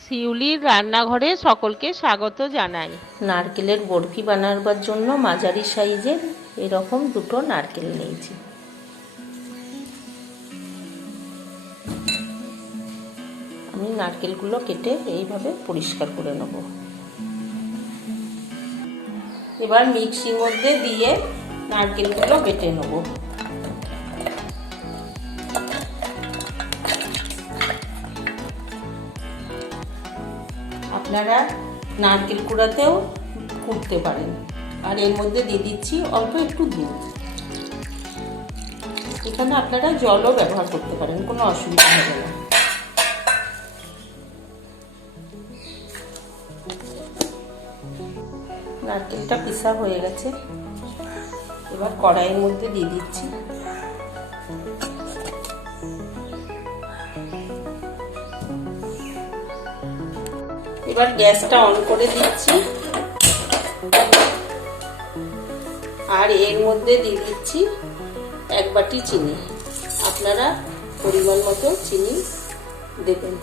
শিউলির রান্নাঘরে সকলকে স্বাগত জানাই। নারকেলের বরফি বানাবার জন্য মাঝারি সাইজের এরকম দুটো নারকেল নিয়েছি। আমি নারকেলগুলো কেটে এইভাবে পরিষ্কার করে নেব। এবার মিক্সির মধ্যে দিয়ে নারকেলগুলো বেটে নেব। আপনারা নারকেল কুড়াতেও কুটতে পারেন। আর এর মধ্যে দিয়ে দিচ্ছি অল্প একটু দুধ। এখানে আপনারা জলও ব্যবহার করতে পারেন, কোনো অসুবিধা হবে না। নারকেলটা পিসা হয়ে গেছে। এবার কড়াইয়ের মধ্যে দিয়ে দিচ্ছি। এবার গ্যাসটা অন করে দিচ্ছি আর এর মধ্যে দিয়ে দিচ্ছি 1 বাটি চিনি। আপনারা পরিমাণ মতো চিনি দেবেন।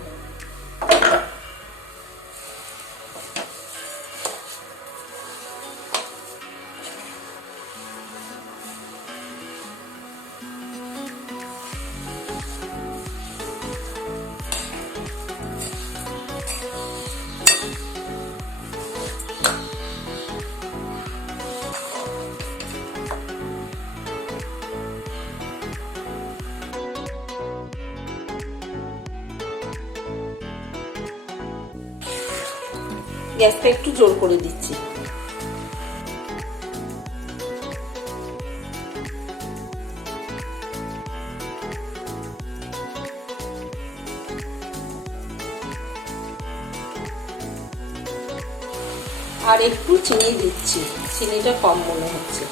গ্যাসটা একটু জোর করে দিচ্ছি। আর একটু চিনি দিচ্ছি, চিনিটা কম মনে হচ্ছে।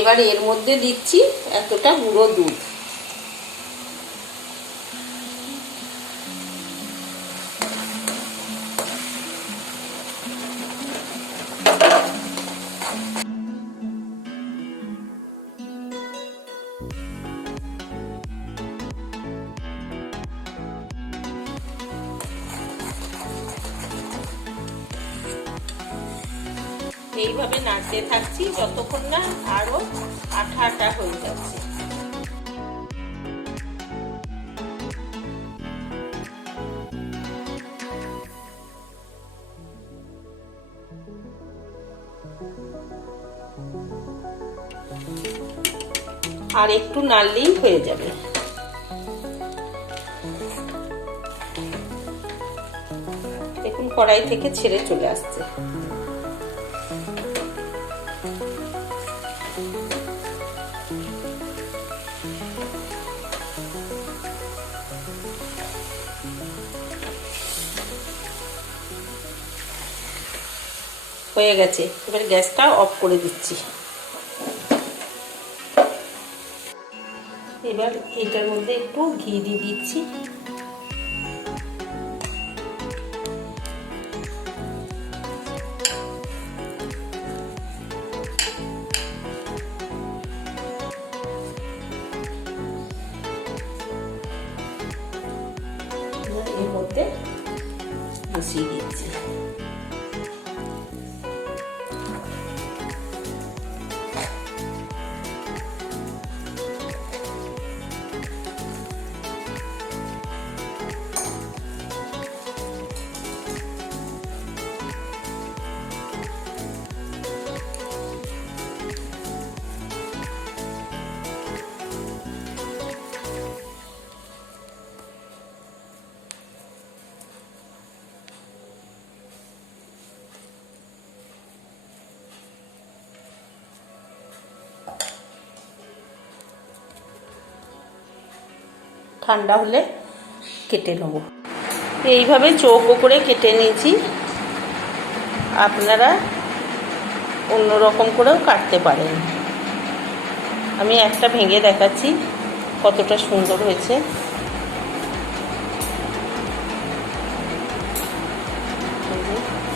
এবার এর মধ্যে দিচ্ছি এতটা গুঁড়ো দুধ। এইভাবে নাড়তে থাকছি যতক্ষণ না আরো আঠা আঠা হয়ে যাচ্ছে। আর একটু নাড়লেই হয়ে যাবে। দেখুন কড়াই থেকে ছেড়ে চলে আসছে। হয়ে গেছে। এবার গ্যাসটা অফ করে দিচ্ছি। এবার এটার মধ্যে একটু ঘি দিয়ে দিচ্ছি। এর মধ্যে বসিয়ে দিচ্ছি। ঠান্ডা হলে কেটে নেব। এইভাবে চৌকো করে কেটে নিয়েছি। আপনারা অন্য রকম করেও কাটতে পারেন। আমি একটা ভেঙে দেখাচ্ছি কতটা সুন্দর হয়েছে। দিচ্ছি।